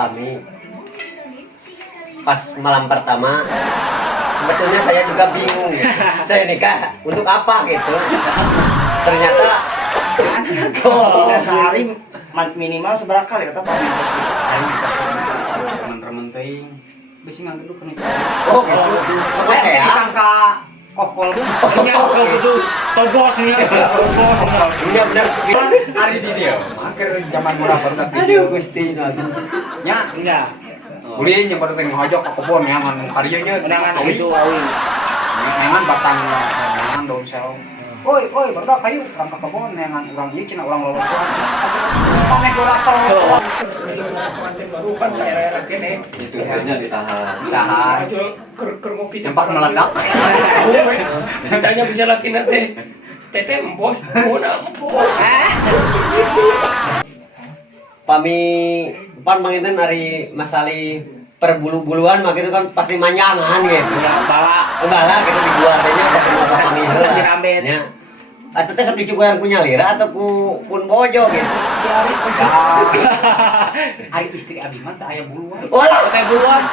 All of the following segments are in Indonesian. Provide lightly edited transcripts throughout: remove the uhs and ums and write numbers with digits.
Kami pas malam pertama sebetulnya saya juga bingung gitu. Saya nikah untuk apa gitu. Ternyata sehari minimal seberapa kali kata Pak Mintos gitu. Hari nikah teman-teman teuing bisi nganggep lu pernikahan. oh gitu. Sama saya Disangka kokol nya gitu. Tobos nih. Tobos. punya benar Hari di dia. Akhir zaman murah baru dak video Gusti. Nya Enggak. ulin nya baru teh ngajak ke kebon ya ngan karyanya. Menangan itu awi. Nengan batang nengan daun sel. Oi, baru kayu urang ka kebon nengan urang ieu cenah urang lolokohan. Panen dorator. Pengantin baru kan daerah-daerah kene. itu akhirnya ditahan. Ker ngopi Sempat meledak. Ditanya bisa laki nanti. Tete empos, bona empos. Pami pan manginten ari masali perbulu-buluan mah gitu kan pasti manyangan gitu. Ya bala Enggak lah kita di luar aja pas mau ke pami heula. Di rambet. Nya. Atau teh sabdi cukuran punya lira atau ku pun bojo gitu. Ari istri abi mah teh aya buluan. Walah teh buluan.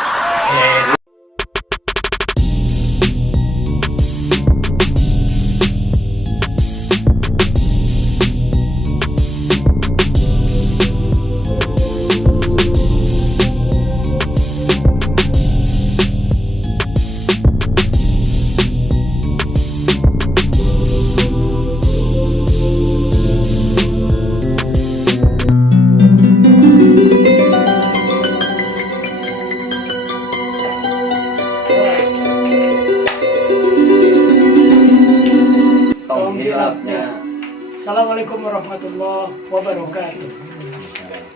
Assalamualaikum warahmatullahi wabarakatuh.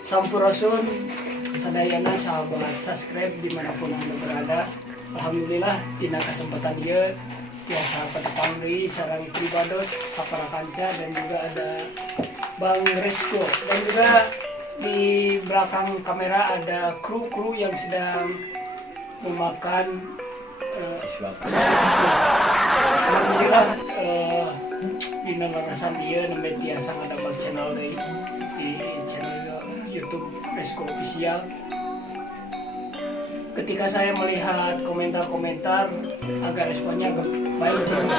Sampurasun sadayana sahabat subscribe dimanapun anda berada. Alhamdulillah dina kesempatan dia tiasa petepangri sarang pribados sapara kanca dan juga ada Bang Resko dan juga di belakang kamera ada kru yang sedang memakan alhamdulillah dina larasan dia nembe tiasa ngadamel channel deui di channel YouTube Resko Official. Ketika saya melihat komentar-komentar agak responnya agak baik dari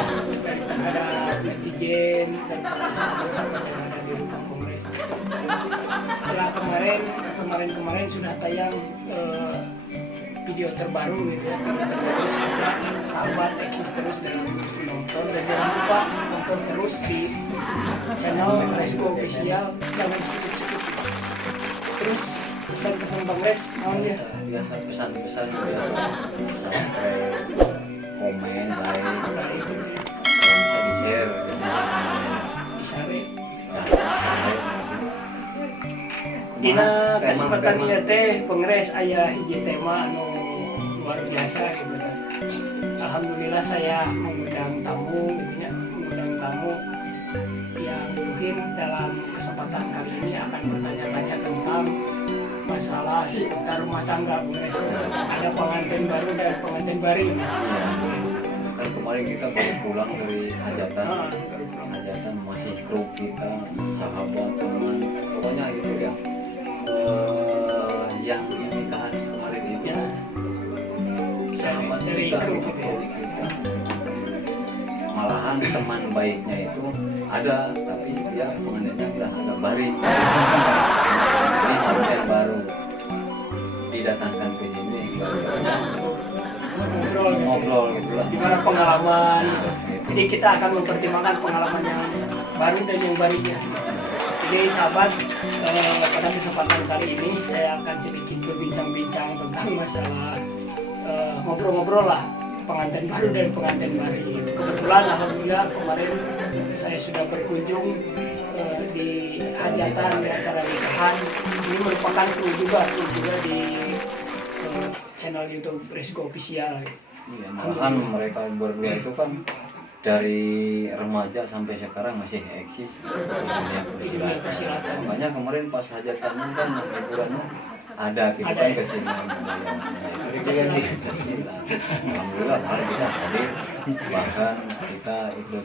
terhadap netizen dan para sahabat-sahabat yang ada di rumah kongres. Setelah kemarin sudah tayang video terbaru gitu ya, video terbaru sahabat eksis terus dalam menonton dan jangan lupa tonton terus di channel Resko Official, jangan skip. Terus pesan-pesan Bang Res, namanya biasa pesan-pesan subscribe, komen, like, bisa di-share. Dina kesempatan ieu teh Pengres aya hiji tema anu luar biasa gitu kan. Alhamdulillah saya mengundang tamu gitu ya, mengundang tamu yang mungkin dalam kesempatan kali ini akan bertanya-tanya tentang masalah seputar rumah tangga Pengres. Ada pengantin baru dan pengantin baru. Kan kemarin kita baru pulang dari hajatan. Hajatan masih grup kita, sahabat, teman, pokoknya gitu ya. Yang nikahan kemarin itu Ya. sahabat Dari kita, grup gitu ya. kita. Malahan teman baiknya itu ada, tapi dia pengantinnya udah ada bari. Ini pengantin baru didatangkan ke sini ngobrol gitu lah. Gimana pengalaman gitu. Jadi kita akan mempertimbangkan pengalaman yang baru dan yang barunya. Jadi sahabat, pada kesempatan kali ini saya akan sedikit berbincang-bincang tentang masalah ngobrol-ngobrol lah pengantin baru dan pengantin baru. Kebetulan alhamdulillah kemarin saya sudah berkunjung di hajatan di acara nikahan. Ini merupakan kru juga di channel YouTube Resko Official. Ya, malahan mereka berdua itu kan dari remaja sampai sekarang masih eksis di dunia persilatan. Makanya kemarin pas hajatan kan hiburannya ada kita kan kesini. Itu yang disaksikan. Alhamdulillah kemarin kita hadir, bahkan kita ikut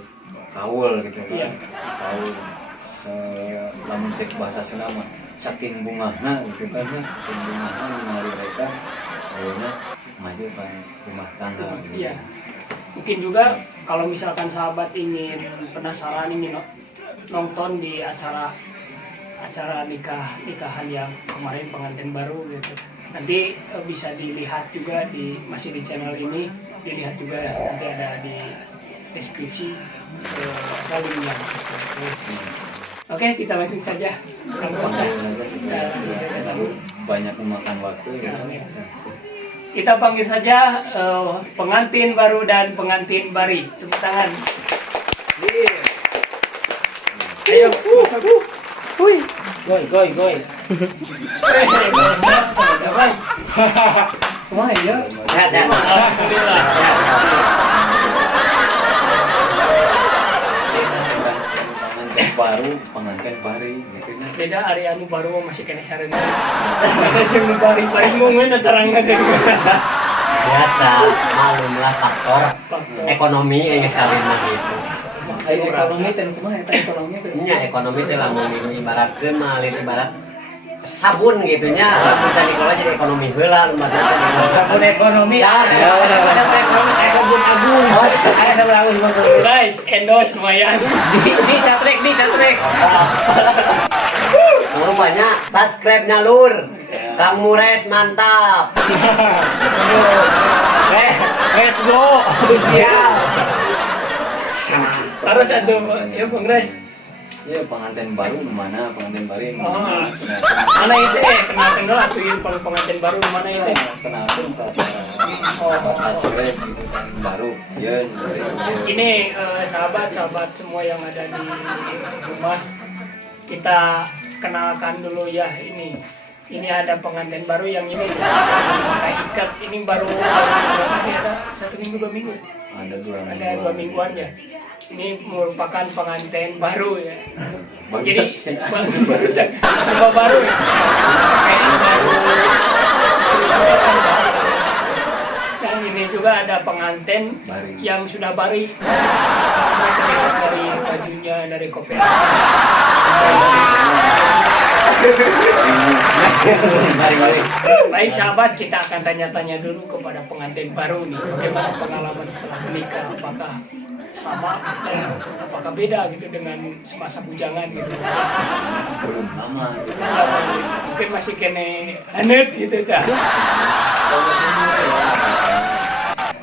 kaul gitu kan. Kaul lamun cek bahasa Sunda mah saking bungahna gitu kan ya, saking bungahna mengenali mereka akhirnya maju ke rumah tangga gitu. Iya. Mungkin juga kalau misalkan sahabat ingin penasaran ingin nonton di acara nikahan yang kemarin pengantin baru gitu. Nanti bisa dilihat juga masih di channel ini, dilihat juga ya, nanti ada di deskripsi ada linknya. Oke, kita langsung saja. Banyak memakan waktu gitu. Kita panggil saja pengantin baru dan pengantin bari. Tepuk tangan. Ayo, masuk. Hui. Goy. Kemana ya? Alhamdulillah. Pengantin bari gitu nya. Beda hari anu baru masih kena sarana. Ada sing bari ngomongin terangna deui. Biasa malumlah faktor ekonomi yang salina gitu. Ayo ekonomi teh kumaha eta ekonomi teh? Nya ekonomi teh lamun ibaratkeun mah lain ibarat sabun gitu nya. Lamun tadi kalau jadi ekonomi heula lembaga Sabun ekonomi. Sabun agung. Aya sabun agung. Guys, endorse lumayan. Di catrek. Rupanya subscribe-nya lur. Kang Mures mantap. Let's go. Siap. Harus ada ya Kongres. Ya pengantin baru mana? Pengantin baru Oh. Mana itu kenal atuin pengantin baru mana itu? Kenalkan ke sore gitu kan baru. Ya. Ini sahabat semua yang ada di rumah, kita kenalkan dulu ya ini. Ini ada pengantin baru yang ini pakai ikat. Ini baru ada 1 minggu 2 minggu. Ada 2 mingguan ya. Ini merupakan pengantin baru ya. Jadi serba baru ya. Kayak baru. Dan ini juga ada pengantin yang sudah bari. Terlihat dari bajunya, dari kopiah. Baik sahabat, kita akan tanya-tanya dulu kepada pengantin baru nih, bagaimana pengalaman setelah menikah, apakah sama, apakah beda gitu dengan semasa bujangan gitu. belum lama. Mungkin masih kene hanet gitu kan.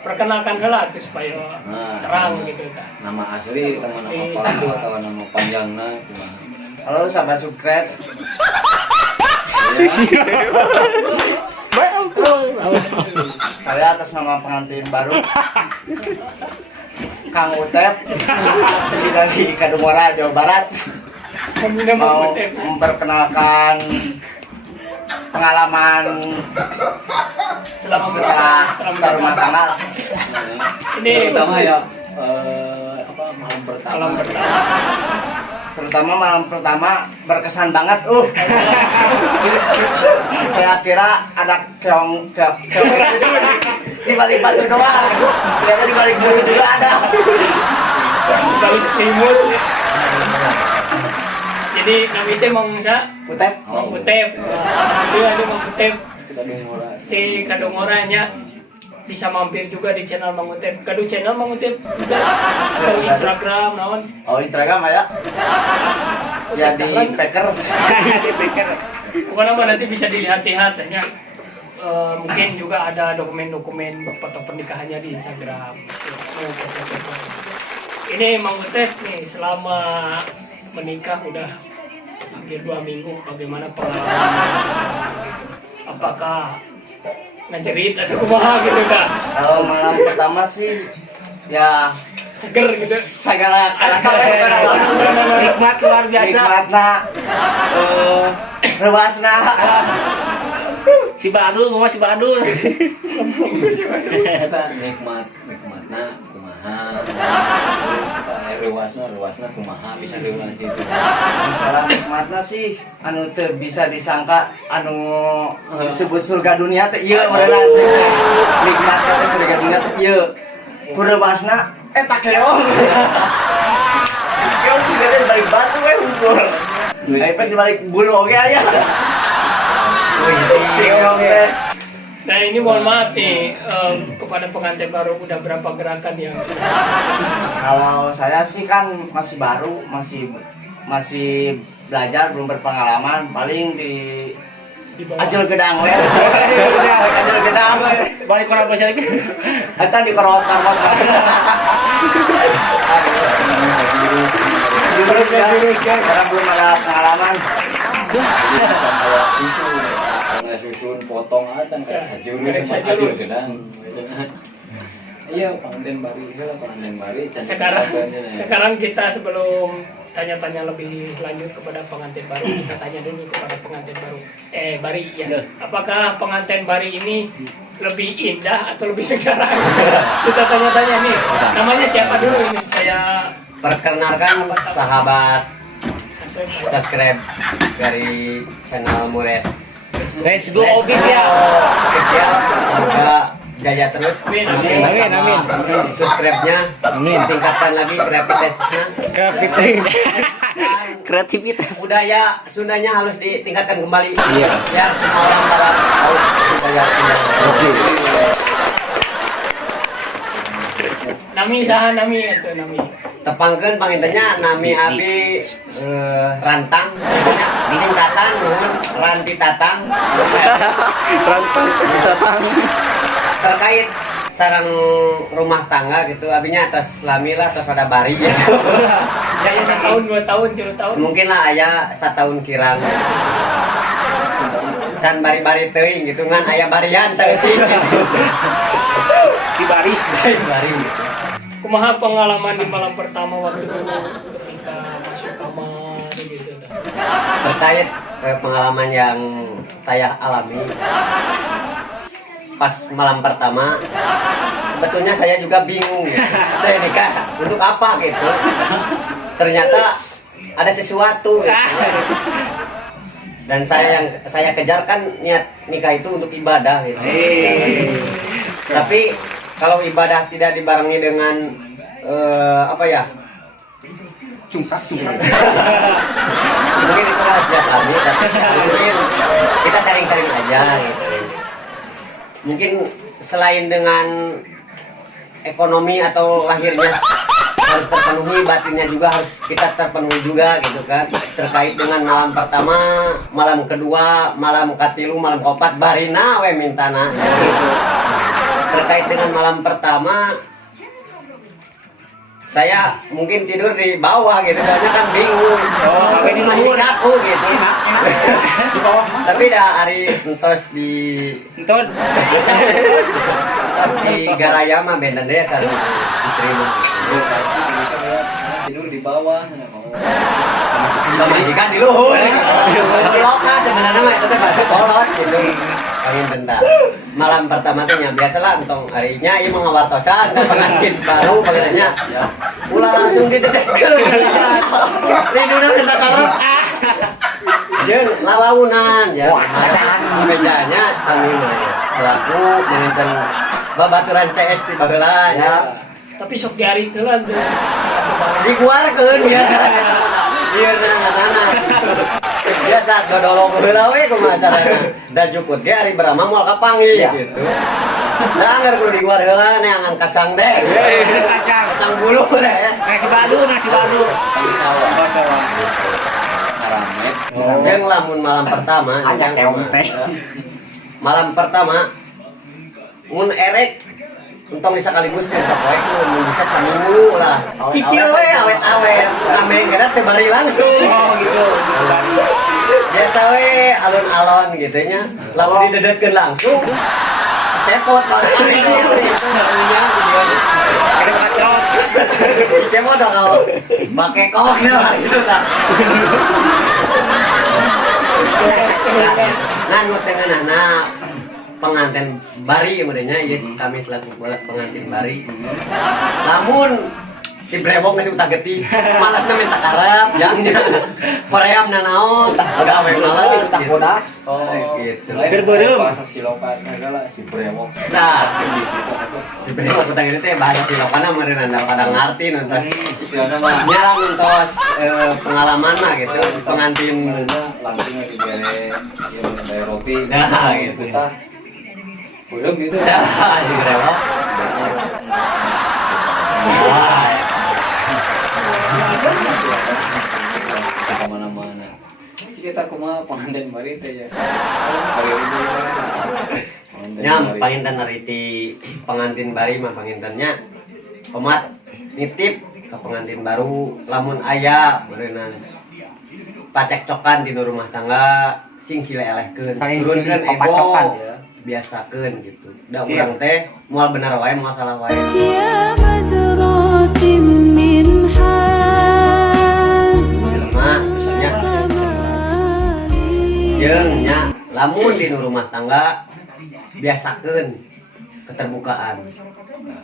Perkenalkan lah tuh supaya terang gitu kan. Nama asli, nama palsu atau nama panjangnya kumaha? Halo sahabat subscribe. Saya atas nama pengantin baru Kang Utep, asli dari Kadungora, Jawa Barat. Mau memperkenalkan pengalaman setelah rumah tangga. Ini Pertama ya malam pertama. Terutama malam pertama berkesan banget. Saya kira ada keong di balik batu doang. Ternyata di balik bulu juga ada. balik selimut. Jadi kami teh mau ngasa Utep. mau kutep. Dia ada mau kutep Kadungora. di Kadungoranya. Bisa mampir juga di channel Mang Utep. Kadu channel Mang Utep juga atau Instagram naon. Oh, Instagram ya. Ya di Packer. Di Packer. Pokoknya mah nanti bisa dilihat-lihat ya. Mungkin juga ada dokumen-dokumen foto pernikahannya di Instagram. Ini Mang Utep nih selama menikah udah hampir 2 minggu, bagaimana pengalaman? Apakah ngajarit atau kumaha gitu kan? Kalau malam pertama sih ya Seger gitu. segala rasa Nikmat luar biasa. nikmatna rewasna. Si Badul, ngomong si Badul. Nikmatna kumaha. Rewasna kumaha bisa reulah gitu. Masalah nikmatna sih anu teu bisa disangka anu disebut surga dunia teh ieu urang nikmat teh surga dunia teh ieu. Kurewasna eta keong. Keong juga dari balik batu we unggul. iPad dibalik bulu oke aja. Nah ini mohon maaf nih kepada pengantin baru, udah berapa gerakan yang Kalau saya sih kan masih baru, masih belajar, belum berpengalaman. Paling di bawah? Ajul Gedang we. Ajul Gedang we. Balik orang bahasa lagi. Acan di korot-korot. Jurus kan, karena belum ada pengalaman. Kayak susu, karena susun potong aja kayak sajurus sama ajur gedang. Iya, pengantin bari itu lah pengantin bari. Sekarang kita sebelum tanya-tanya lebih lanjut kepada pengantin baru, kita tanya dulu kepada pengantin baru. Bari ya. Apakah pengantin bari ini lebih indah atau lebih sengsara? Kita tanya-tanya nih. Namanya siapa dulu ini supaya Perkenalkan sahabat subscribe dari channel Mures. Let's go official. Semoga jaya terus. Amin. Subscribe-nya tingkatkan lagi kreativitas. Budaya Sundanya harus ditingkatkan kembali. Iya. Ya, semua orang pada tahu budaya Sunda. Nami saha nami itu nami. Tepangkeun pangintanya nami abi rantang singkatan nuhun ranti tatang terkait sarang rumah tangga gitu abinya atas lami lah atas pada bari gitu. Ya setahun 2 tahun 3 tahun. Mungkin lah aya satahun kirang can bari-bari teuing gitu ngan aya barian saeutik gitu. Cibari. Bari gitu. Kumaha pengalaman di malam pertama waktu dulu ketika masuk kamar gitu. Terkait pengalaman yang saya alami pas malam pertama, sebetulnya saya juga bingung gitu. Saya nikah untuk apa gitu. Ternyata ada sesuatu gitu. Dan saya kejar kan niat nikah itu untuk ibadah gitu. Tapi kalau ibadah tidak dibarengi dengan apa ya? Cungkak. Mungkin itu rahasia kami, tapi mungkin kita sharing-sharing aja gitu. Mungkin selain dengan ekonomi atau lahirnya harus terpenuhi, batinnya juga harus kita terpenuhi juga gitu kan. Terkait dengan malam pertama, malam kedua, malam katilu, malam keempat, barina we mintana gitu. Terkait dengan malam pertama, saya mungkin tidur di bawah gitu, soalnya kan bingung. Masih kaku gitu. Tapi dah hari entos di Garaya mah benten deh kalau istri mah. Tidur di bawah. Majikan di luhur. Di lokal sebenarnya mah itu teh baju kolot gitu. Angin bentar. Malam pertama teh nya biasalah entong harinya ieu mah ngawartosan pengantin baru bageuna. Ulah langsung didedekkeun. Tidurna teh karep. Jeung lalaunan ya. Di mejanya sami mah pelaku menginten babaturan CS di baheula ya. Tapi sok di hari itu lah tuh. Dikeluarkeun ya. Biarna nana. Biasa dodolong heula we kumaha carana. Da jukut ge ari Brahma moal kapanggih gitu. Da anggar kudu dikeluar heula neangan kacang teh. Kacang bulu teh. Nasi badu. Aramet. Jeung lamun malam pertama Aya keong teh. Malam pertama mun erek untung bisa sekaligus ke sapoe itu mun bisa saminggu lah. Cicil we awet-awet. Ame geura teh bari langsung. Oh gitu. Biasa we alon-alon gitu nya. Lamun didedetkeun langsung cepot banget itu barunya Ada kacau. cepot dong kalau pakai koknya lah gitu kan. Nah, nu tengenahna pengantin bari kemudiannya yes kami selaku pengantin bari. Namun si brewok masih utah getih malasnya minta karep jangnya koream na naon gawe malas tak bodas. oh gitu Gerberem. Bahasa silokan segala si brewok. nah si brewok utang itu teh bahasa silokana meureun anda pada ngarti nonton Istilahnya mah nyarang nontos pengalaman mah gitu pengantin mereka langsung di daerah roti. Nah, gitu. Kita belum gitu. dah si brewok wah Kemana-mana. Kita kumaha pengantin bari teh ya. Bari itu. nyam panginten nariti pengantin bari mah pangintennya pemat nitip ke pengantin baru lamun aya beureunan pacekcokan di rumah tangga sing silelehkeun Saling turunkeun silih papacokan, ego ya. biasakeun gitu da Siap. urang teh moal bener wae moal salah wae يا بدرات من حاز mah nya jeung nya lamun di rumah tangga biasakeun keterbukaan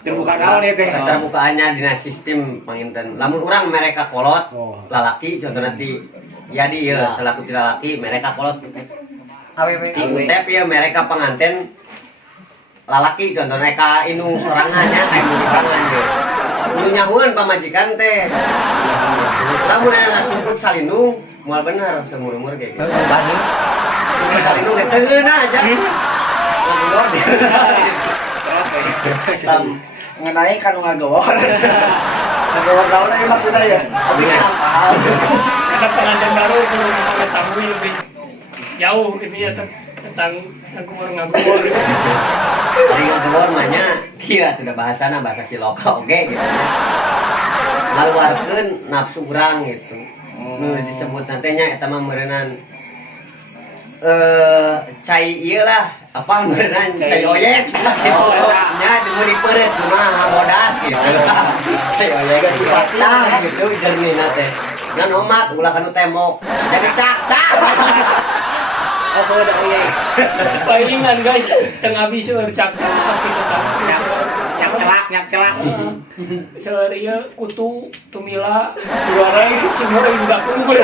Terbuka naon ya teh. keterbukaannya dina sistem panginten lamun urang mereka kolot Oh. lalaki contoh nanti ya di ya selaku ti lalaki mereka kolot ti utep ya mereka pengantin lalaki contoh mereka inung sorangannya kayak mulisangan ya ulu nyahuan pamajikan teh lamun aya nasumput salindung moal bener seumur-umur kayak gitu salindung teh teueun aja mengenai kan ngagawar. Ngagawar naon ini maksudnya ya? Tapi Iya. paham. Karena pengantin baru belum mengetahui lebih jauh ini ya tentang ngagumur. Jadi ngagawar mahnya dia sudah bahasana bahasa siloka oge gitu ya. Ngaluarkeun nafsu urang gitu. Nu disebut nantinya eta mah meureunnan cai ieu lah apa meureunnan cai oyek gitu. Nya dimuri peureut kumaha bodas gitu. Cai oyek cepatna gitu jernihna teh. Ngan omat ulah kanu tembok. Jadi cak. Apa ada ya? Palingan guys, tengah bisu cak-cak pakai nyak celak. Seur ieu kutu tumila suara semua juga kumpul.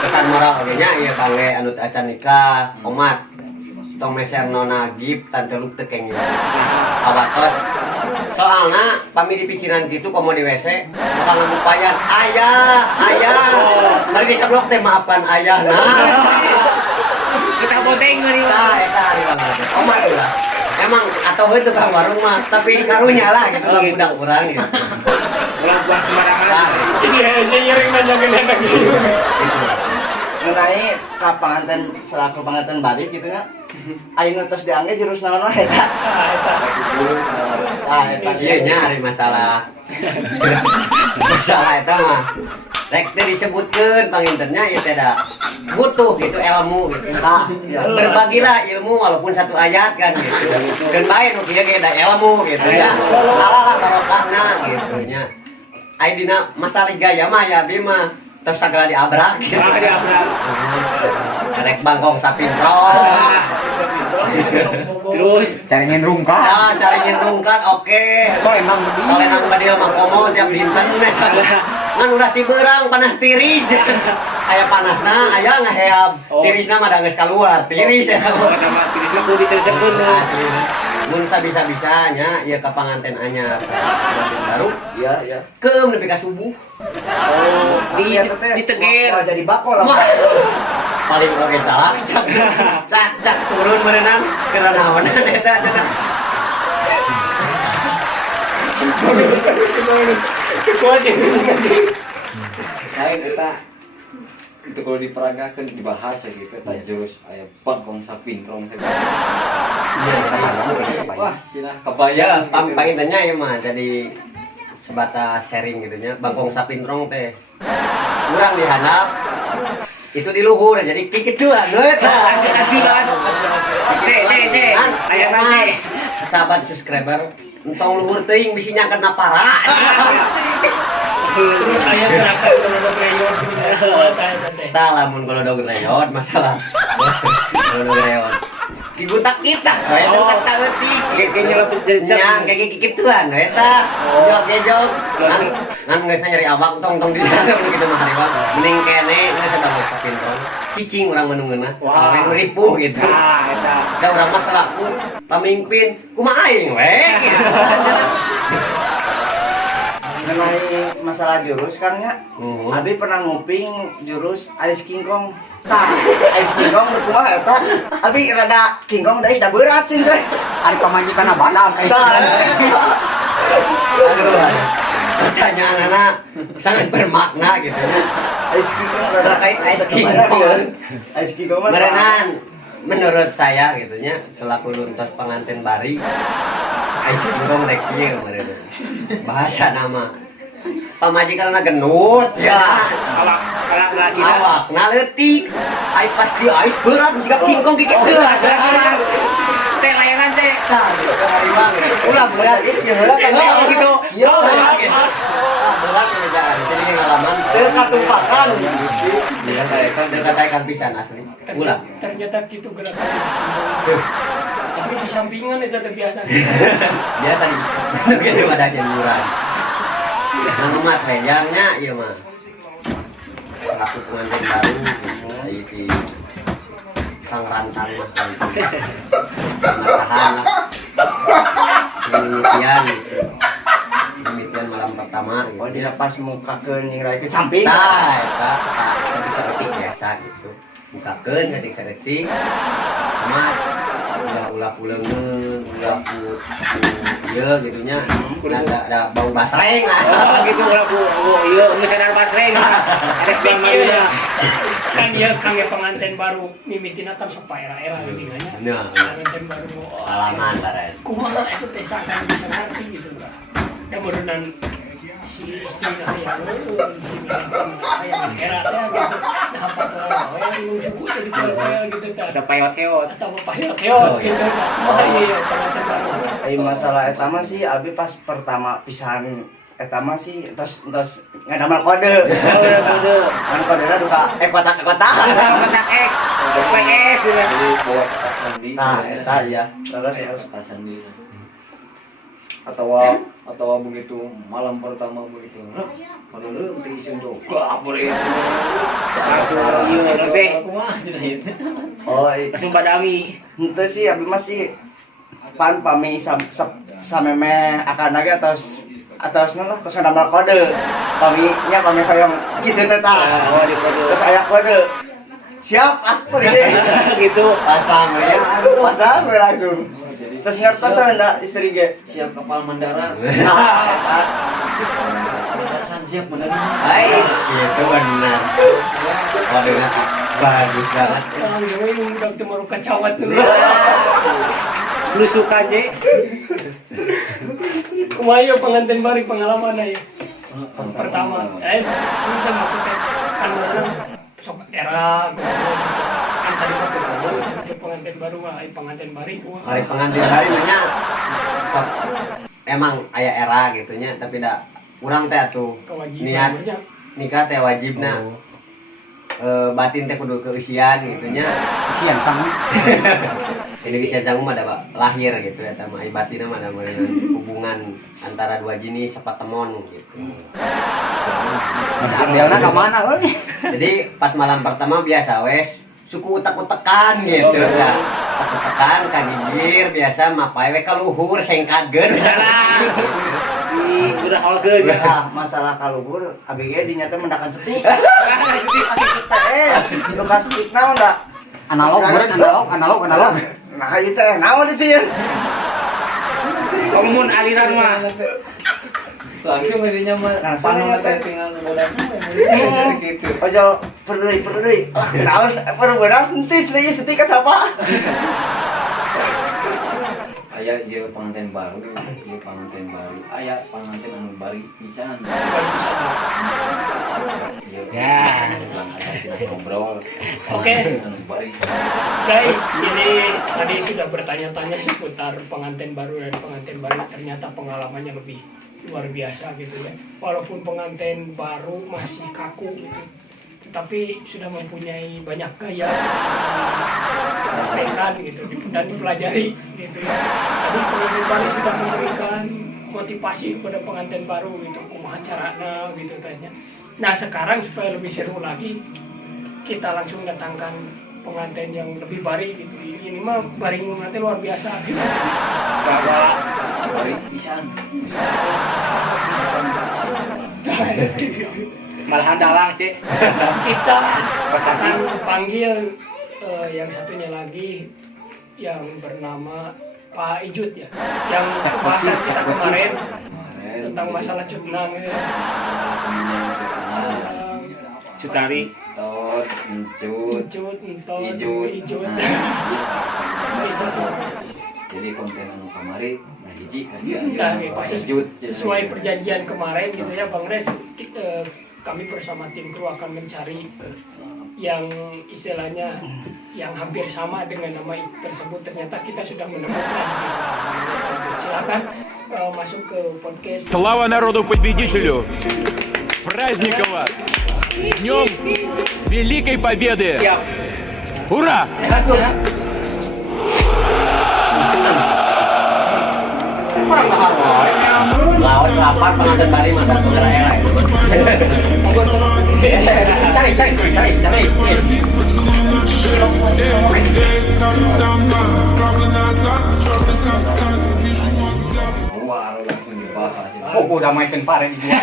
Pesan moral oge nya ieu kangge anu teu acan nikah omat tong meser nona gip tanteluk teu kenging awatos soalna pami di pikiran gitu komo di WC bakal ngamupayan ayah mari disablok teh maafkan ayah Kita boteng nih. tah eta ari banget omat lah emang atau itu tukang warung mah tapi karunya lah gitu lah budak urang gitu Ulah buang sembarangan. Jadi saya nyering nanyakin gitu. Mengenai pengantin selaku pengantin balik gitu ya. Ayo ngetos diangge jurus naon wae eta. Eta iya nya ari masalah eta mah rek teh disebutkeun pangintennya ieu teh da butuh gitu ilmu gitu berbagilah ilmu walaupun satu ayat kan gitu dan bae nu kieu ge da ilmu gitu ya alah barokahna gitu nya ai dina masalah gaya mah ya abi mah terus sagala diabrak gitu rek bangkong sapintrong Terus Caringin rungka. ah caringin rungkat oke So emang bedi. soalnya nang badil mah komo tiap dinten ngan udah tibeurang panas tiris aya panasna aya ngaheab tirisna mah da geus kaluar tiris ya nama tulisnya kudu dicercekeun. asli mun sabisa-bisanya ieu ka panganten anyar pengantin baru Iya, iya. keum nepi ka subuh Diteger jadi bakol Wah. lah. paling oge cak turun merenang keur naonan eta cenah Lain eta itu kalau diperagakan dibahas ya gitu eta jurus aya bangkong sapintrong iya jadi wah silah ya kebayang pangintennya ya mah jadi sebatas sharing gitu nya bangkong sapintrong teh kurang dihandap itu di luhur jadi kikituan eta Acuan. Cek. Aya nanti. sahabat subscriber entong luhur teuing bisi nyangketna para Terus aya gerakan kalau rayon punya. tah lamun golodog reot masalah golodog reot dibutak kita, sentak saeutik. Kayaknya lebih jejak. Nya kayak gituan eta. Jog. Ngan geus nyari awak tong di dalam gitu mah hari bang. Mending kene geus ada mau kapintong. Cicing urang menunggeuna. Wah. Ame nu ripuh gitu. Nah, eta. Da urang mah salaku pamimpin kumaha aing we gitu. Mengenai masalah jurus kan ya, Hmm. Abi pernah nguping jurus Ice King Kong. Tah, Ice King Kong nu kumaha eta? Abi rada King Kong da berat sih teh. Ari pamajikan abana kayak Aduh. Pertanyaan anak sangat bermakna gitu. Ice King Kong rada Terkait Ice King kebanyakan, Kong. ya. Ice King Kong mah Berenan menurut saya gitu nya selaku luntos pengantin bari Ice King Kong rek ieu kemarin. Bahasa nama pamajikan genut ya. kalau lagi Awakna leutik. Ai pasti ais berat jika King Kong kikieu. teh layangan teh Ulah berat ieu berat kan gitu. berat kerjaan jadi ngalaman teu katumpakan. dikatakan pisan asli. Ulah. ternyata gitu gerakan tapi di sampingan itu terbiasa Biasa gitu pada jemuran. Namat rejangnya ieu mah. Selaku pengantin baru ieu di Kang Rantang mah. Pematahan lah. Demikian malam pertama gitu. Oh, dina pas muka ke nyingrai ke samping. Nah, eta ketik saeutik biasa gitu. Bukakeun ketik saeutik. Amat ulah puleungeun, ulah ieu gitu nya. Ada bau basreng lah. gitu lagu iya misalnya pasreng ada pikirnya kan dia kangge pengantin baru mimitina kan supaya era gitunya Nah, pengantin baru pengalaman bareng. kumaha itu teh sakan bisa ngerti gitu kan dan berenang si istrinya yang si yang era teh gitu nah apa tuh yang suku jadi kira gitu kan Ada payot-heot. atau payot heot gitu kumaha iya pengantin baru Masalah eta mah sih abi pas pertama pisan eta mah sih tos ngadamel kode. Kan kodena duka kotak. Kotak X, PS gitu. Jadi bawa kata sandi. Nah, eta iya. Terus Kata sandi. Atau begitu malam pertama begitu. Kalau lu teh isin tuh, gak boleh. Langsung iya nanti Kumaha cenah ieu. oh, langsung badami. itu sih abi masih pan pami sameme akan lagi atas nana terus ngadamel kode. Pami hoyong gitu teh tah. Oh, di kode. Terus aya kode. Siap pergi. Gitu. Pasang ya. Pasang we langsung. Terus ngertos anda istri ge. Siap kapal mendarat. Nah, Perasaan siap bener. Itu benar. Waduh, bagus banget. orang Jawa yang udah temaru kacawat tuh Lusuk aja. kumaha pengantin baru pengalaman ya pertama itu maksudnya kan orang sok era kan tadi waktu pengantin baru mah pengantin baru Hari pengantin hari nya sok emang aya era gitunya tapi da urang teh atuh niat kewajibannya nikah teh wajibna batin teh kudu keusian gitunya. Sian sang. Indonesia Janggung mah ada lahir gitu ya sama batinna mah ada hubungan antara dua jenis sepatemon gitu. Ambilna ka mana euy? Jadi pas malam pertama biasa wes suku utek-utekan gitu ya. Utek-utekan kagigir biasa mapai we ka luhur sengkageun misalna. Di geraholkeun. nah, masalah kaluhur abi ge dinya teh mendakan setik. PS, itu kan setik naon da? Analog, analog. Nah, itu teh naon itu ya? Komun aliran mah. Langsung jadinya mah Nah, panona saya- teh tinggal ngedodan gitu. Ojo perlu deui. Naon perlu beunang entis deui setik ka capa? Aya ieu pengantin baru, ieu pengantin baru. Aya pengantin anu bari pisan. Ya. Ngobrol. Oke. Anu bari. guys ini tadi sudah bertanya-tanya seputar pengantin baru dan pengantin baru ternyata pengalamannya lebih luar biasa gitu ya walaupun pengantin baru masih kaku gitu tapi sudah mempunyai banyak gaya mereka didengarkan gitu dan dipelajari gitu ya. Tadi pengantin baru sudah memberikan motivasi kepada pengantin baru gitu, kumaha carana gitu tanya. Nah sekarang supaya lebih seru lagi, kita langsung datangkan pengantin yang lebih bari gitu. Ini mah bari nanti luar biasa gitu. Bari pisan. Malahan dalang, Cik. Kita akan panggil yang satunya lagi yang bernama Pak Ijut ya, yang pembahasan kita kemarin tentang masalah cutnang ya. Cutari. Tot, encut, Ijut, entot, Ijut. Ijut. Jadi konten anu kamari nah hiji kan ya. Nah, sesuai perjanjian kemarin gitu ya Bang Res, kami bersama tim kru akan mencari yang istilahnya yang hampir sama dengan nama tersebut. Ternyata kita sudah menemukan. Silakan masuk ke podcast. Слава народу-победителю! С праздником вас! С Днем Великой Победы! Ура! Sehat-sehat. Lawan lapar pengantin bari mantan pengerai. Cari. Wah, langsung dibahas. Oh, udah main pare di gua.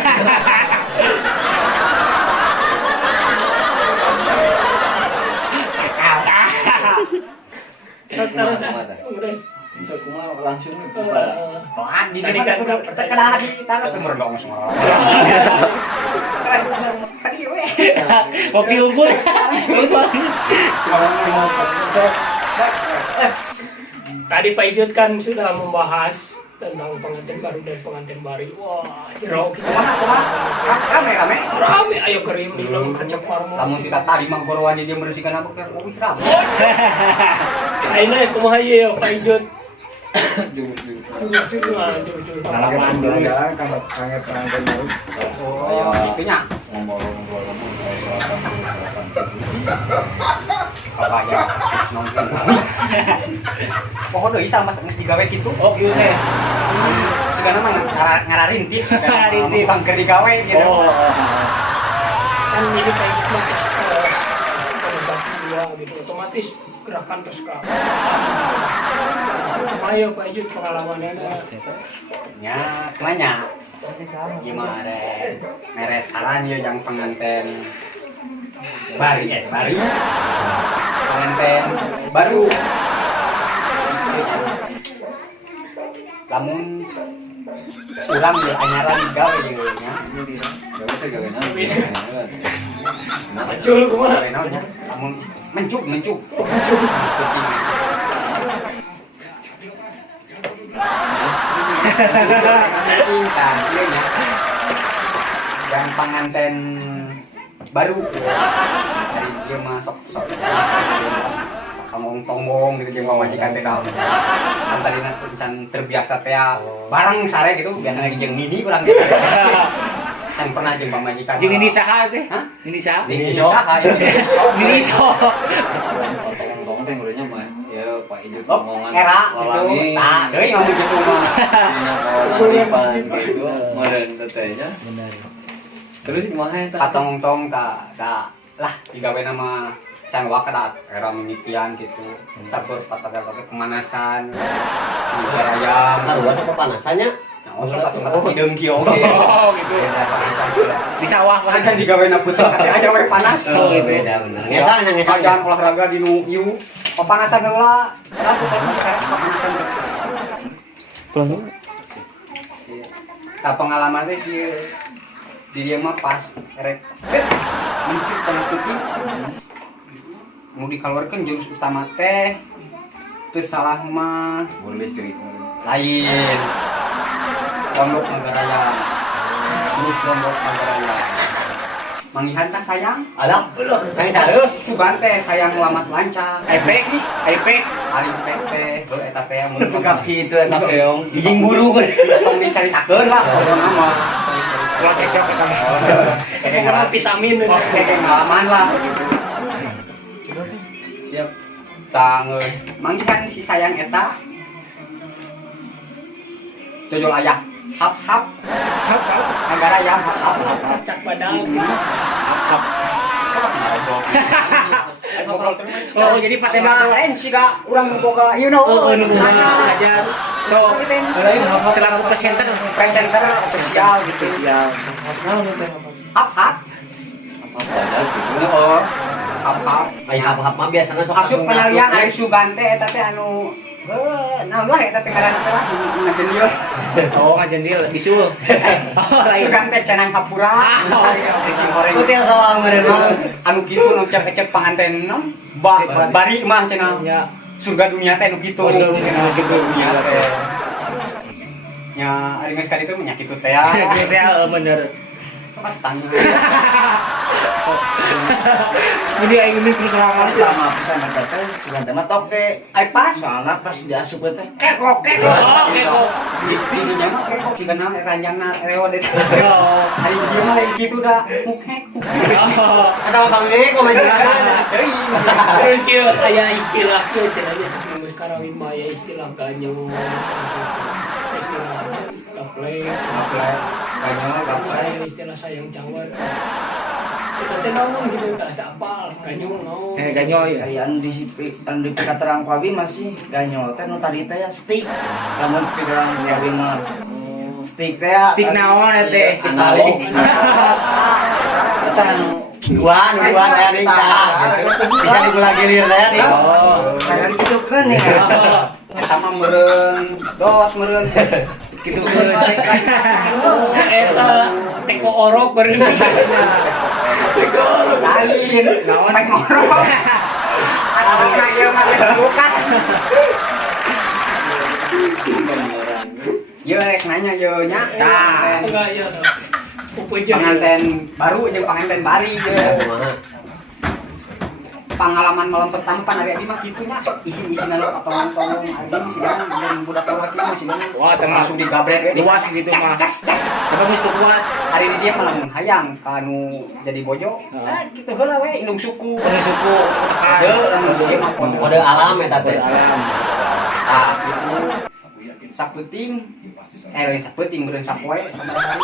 Terus Bang Res. Untuk kumaha langsung Di Tadi kan udah terkena lagi taruh semur dong semua. Kopi unggul. Tadi Pak Ijut kan sudah membahas tentang pengantin baru dan pengantin bari. Wah, jeruk kita. Rame. Rame, ayo kerim di dalam kacang marmut. Lamun kita tadi mang gorwani dia bersihkan apa kan? Oh, rame. Aina kumaha ye Pak Ijut. Pengalaman dulu. Ayo Itunya ngobrol apa ya? Nongkrong. Pokoknya deui sama geus digawe kitu. Oh, kieu teh. Segana mah ngararintip, Ngararintip. bangker digawe gitu. Kan ini Pak Ijut mah bagi dua gitu, otomatis gerakan terus ke ayo Pak Ijut pengalamannya Ya, tanya. Gimana mere saran ya yang pengantin bari. Pengantin baru. Lamun ulang ya anyaran gawe ieu nya. Acul kumaha? Gawe naon nya? Lamun mencuk. Yang pengantin baru dari dia masuk tonggong gitu jeung pamajikan teh kaum antarina can terbiasa teh barang sare gitu biasanya jeung nini urang gitu can pernah jeung pamajikan Jeung ini saha teh? Hah? Ini saha? Nini saha Ini so. Tong teh urangnya mah ya Pak Ijut oh ngomongan era gitu tah deui ngomong gitu mah ngomongan gitu meureun tetehnya. Benar. Terus kumaha eta? katong-tong da lah digawe nama can wakada era mimitian gitu sakur patage pemanasan singkir ayam Sarua teh pepanasannya. Osok kata dengki oke. Oh, gitu. Di sawah lah. Aja digawe na putih aja we panas. Oh, gitu. Beda bener. Ngesang Jangan olahraga di nu ieu. Pepanasan heula. Pepanasan. Pengalaman teh di dia mah pas rek mencuk penutupi mau dikeluarkan jurus utama teh terus salah mah Listrik. lain pondok Nagaraya terus pondok Nagaraya manggihan tah sayang Ada belum? Kang Careu. sugan teh sayang lamas lancar Efek. hari teh heuh eta teh mun Tukang kitu eta keong. dijing buru tong dicaritakeun lah pokona mah Kalau cecok eta mah. Karena vitamin kayak pengalaman lah Siap. Tanggeus manggihan si sayang eta jojol ayah hap negara ayam hap Cak badan. Oh, jadi paten lain sih kak urang boga you know aja. So, selaku presenter official gitu Siap. hap Apa padahal gitu. oh hap Ai hap-hap mah biasana sok asup penalian ari Sugante eta teh anu naon lah eta teh ngaranna teh lah ngajenil oh ngajendil bisul. Oh, lain. Sugante cenang hapura Oh, iya. si goreng Kutil sawang meureun mah. anu kitu nu cek panganten nom bari mah cenah Ya. surga dunia teh nu kitu Oh, surga dunia. cenah surga dunia teh nya ari geus ka ditu nya kitu teh ya Ya, bener. tanya Ini aing ini terus lawan. Lama pisan eta teh sugan teh mah toke. ai pas Soalna pas diasup teh Kekok. Oh, kekok. istrinya mah kekok sigana ranjangna rewot eta Yo. ari dia mah lain kitu da mukhek Oh. Eta mah bangge komentarna. Terus kieu aya istilah kieu cenah geus karawin mah aya istilah ganyo. Istilah gaplek. Saya istilah sayang cawat. Kita teh naon gitu tah tak apal ganyo naon. Ganyo ya. Ayaan di katerang ku abi masih ganyol teh nu tadi teh ya stick. Lamun pikiran ku abi mah stick teh ya. Stick naon teh stick Analog. Eta anu Duan aya di tah. Bisa digula gilir teh nih. Oh. kayak dihidupkeun ya. eta mah meureun dot meureun Gitu kan. Oh, eta teko orok beureun. Teko orok. lain Naon? pek ngorok anak ieu mah teh bukan Yo rek nanya yo nya. Nah, enggak ya. Pengantin baru jeung pengantin bari ye. Pengalaman malam pertama pan ari mah kitu nya sok isi-isina lo potongan-potongan ari sigan jeung budak laki mah sigan. Wah, tengah langsung digabret we. luas gitu mah. Tapi mesti kuat. Hari ini dia malah hayang kanu jadi bojo. Ah kitu heula we indung suku. Penuh suku tekan. Ada anu jadi mah Kode alam eta teh. Alam. Ah kitu saputing lain saputing meureun sapoe sabaraha hari.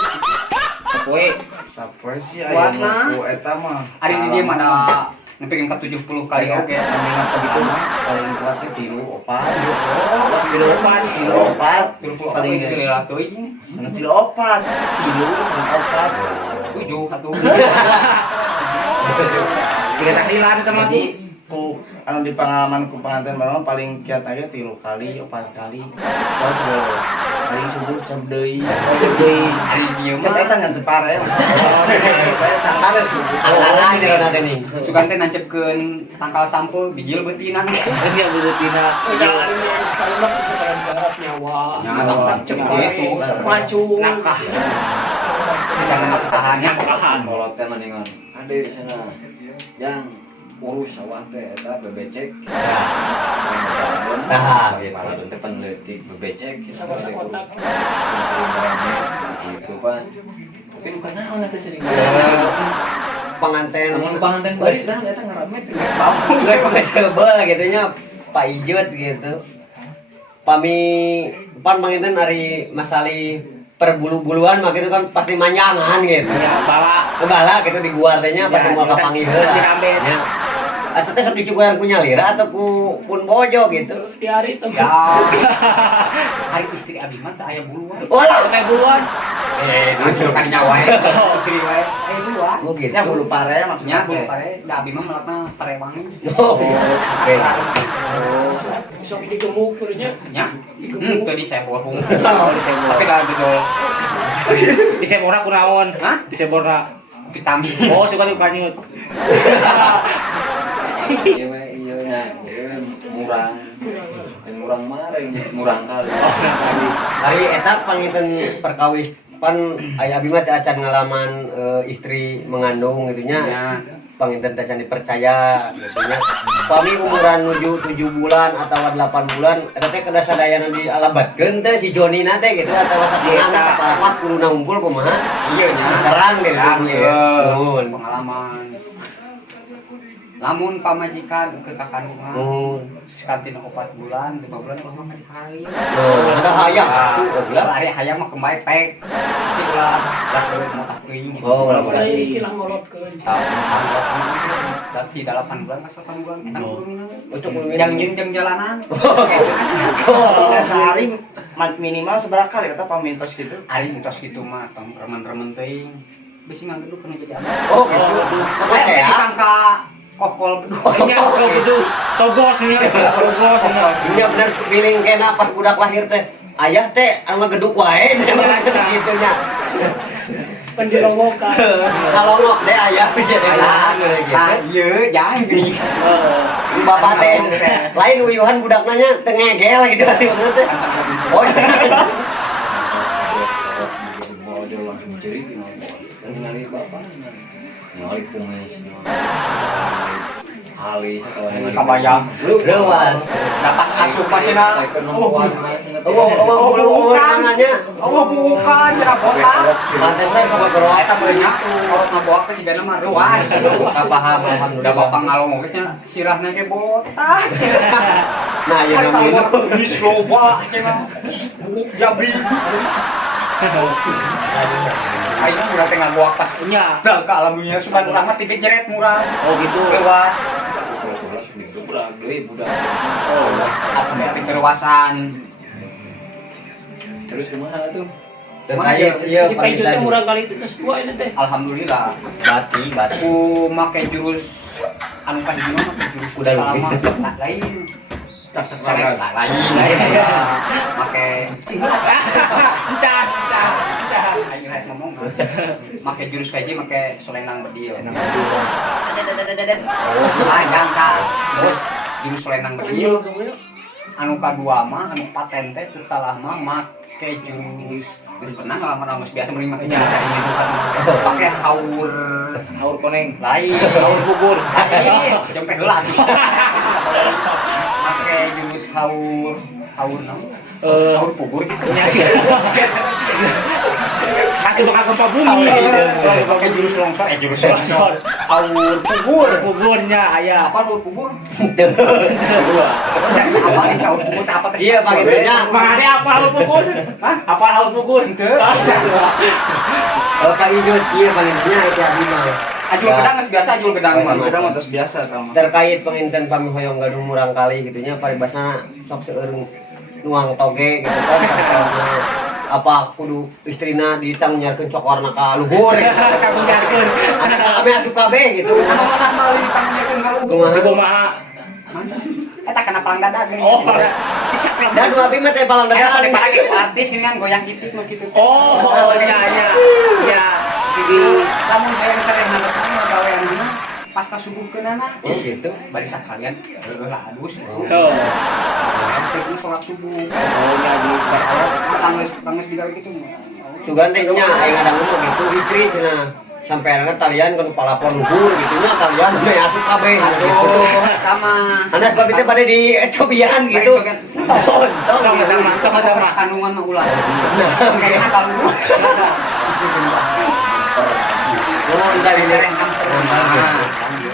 Sapoe. Sapoe sih Warna. aya nu eta mah. Hari ini dia mah ada nepikin ke 70 kali oke. Amingat begitu mah paling kuat teh 3 4. Kilo opat. 3 4. Paling Paling gede lah teuing. sana 3 4. 3 sana 4. 7 satu. Tiga tahlilan itu mah. Jadi ku anu di pengalaman ku pengantin baru paling kiat aja 3 kali 4 kali. Terus paling subuh cem deui. Hari dia Cem eta mah ngan cepare. Supaya tangkal subuh. Antara jero nanti nih. sugan teh nancepkeun tangkal sampul bijil beutinan. Ini yang berutina. Jangan ini sekali mah kita garap nyawa. Nyawa. Cepat. Maju. Nakah. Jangan tahan ya. Nakahan. Kalau teh mendingan ade sana yang urus sawah teh eta bebecek. Tah, gitu. Kalau teh peneliti bebecek Sama sekotak. gitu pan. Tapi nu kana naon teh sering. Pengantin Namun panganten bari dah eta ngaramet geus bau. Guys pakai sebel gitu nya Pak Ijut gitu. Pami pan panginten ari masali perbulu-buluan mah gitu kan pasti manjangan gitu. Ya, bala. Bala gitu di guar teh nya pasti Ya, mau kapanggih heula. dirambet. Nya. Atau teh sok dicukuran punya lira atau ku pun bojo gitu. Di hari itu. Ya. Hari istri abi mah teh aya buluan. Walah Pakai buluan. Muncul kan nyawa istri wae. Aya buluan. oh gitu. Ya bulu pare maksudnya Nya bulu pare, da abi mah melatna pare wangi. Oh, oke. Sok digemuk punya. Nya. Tadi saya borong. Oh, disebor. Tapi da gedol Diseborna kunaon? Hah? Diseborna. vitamin. Oh, suka dikanyut. Iya we iya nya murang. Murang mareng murang kali. Hari eta panginten perkawis pan aya abi mah teh acan ngalaman istri mengandung gitu nya. Ya. Panginten teh can dipercaya gitu nya. Pami umuran nuju 7 bulan atau 8 bulan eta teh kada sadayana dialabatkeun teh si Joni na teh gitu atau sapanana saparapat kuluna ngumpul kumaha? Iya nya. Terang gitu. Terang, gitu. iya. Nuhun. Pengalaman. Lamun pamajikan ke kakandungan Oh. sekantin 4 bulan 5 bulan kalau makan hari Ada hayang tuh goblok. hari hayang mah kembali pek tapi ulah mau tak teuing gitu Oh, ulah Ada istilah ngolot ke. berarti 8 bulan atau 8 bulan kita Oh. kudu Untuk yang jeung jalanan Sehari minimal seberapa kali kata pamintos gitu? ari mitos gitu mah tong remen-remen teuing bisi nganggedu kana jadi anak Oh, gitu. Sama kayak kayak disangka kokol berdua Nya kalau gitu togosnya. Iya bener feeling kena pas budak lahir teh. Ayah teh anu geduk wae gitu nya. Pendirongokan. Kalau ngok deh ayah bisa deh gitu. iya jangan gini Bapak teh lain uyuhan budak nanya teu ngegel gitu teh. Oh, Bawa dia langsung jerit ningali bapak ningali kumis alis kabayang lewas. dapat asup mah cenah Bukan nanya. bukan cenah botak Pantes saya sama gero eta beureunya orok ngaboak teh sigana mah ruas paham udah alhamdulillah. bapak ngalong oge nya sirahna ge botak Nah, ya kan namanya kalau geus loba cenah buuk jabri ayeuna urang teh ngagoak pas Nya. dah ke alam dunia sugan urang mah tipit jeret murah oh gitu. leuwas budak deui budak apa nih kerewasan terus kumaha tuh Terkait iya Di Paijo teh panggilan. murang kali itu geus dua ini teh. alhamdulillah Bati. aku make jurus anu kahiji mah make jurus Udah salama lebih. lain cak lain make Cah. ayo rek ngomong make jurus kaji make selendang bedieu panjang ka bos jurus selendang bedieu anu kadua mah anu paten teh teu salah mah make jurus geus pernah ngalaman anu biasa mending make jurus kayak gitu kan pake haur koneng lain haur bubur lain jempeh heula atuh make jurus haur naon haur bubur gitu Kaki bakal gempa bumi. pakai jurus longsor jurus longsor haur bubur Kuburnya aya. apa haur bubur Tuh. apa nih haur bubur apa teh Iya, panggilannya. Mangane apa haul pugun? Hah? Apa haul pugun? Henteu. Oh, Kak Ijut, iya panggilannya itu abdi mah. ajul gedang geus biasa ajul gedang mah Udah mah terus biasa kamu. Terkait penginten pamihoyong gadung murang kali gitunya paribasana sok seueureng nuang toge gitu kan karena apa kudu istrina ditang nyakeun cokorna ka luhur Kamu nyakeun. kami asup kabeh gitu anu mana meuli ditangnya ka luhur kumaha Kumaha? eta kana perang dadag nih Oh, bisa pelan. dan abdi mah teh palang Eta dadah sade parake ku artis gini kan goyang kitik nu kitu teh. Oh, ya. Jadi lamun goyang tereng nang gawean dina pas kasubuhkeunana oh gitu bari sakalian heueuh lah adus. Oh. Sampai sholat subuh. Oh, ya di Tangis digawe gitu. sugan teh nya aing ngadang mah gitu istri cenah sampai anak talian kan palapon luhur gitu nya talian mah asup kabeh gitu Aduh, sama. Anda sebab itu pada di cobian gitu tong Tama-tama. Kandungan mah ulah. Nah, Kayaknya kalau lu oh entar ini dereng hamster.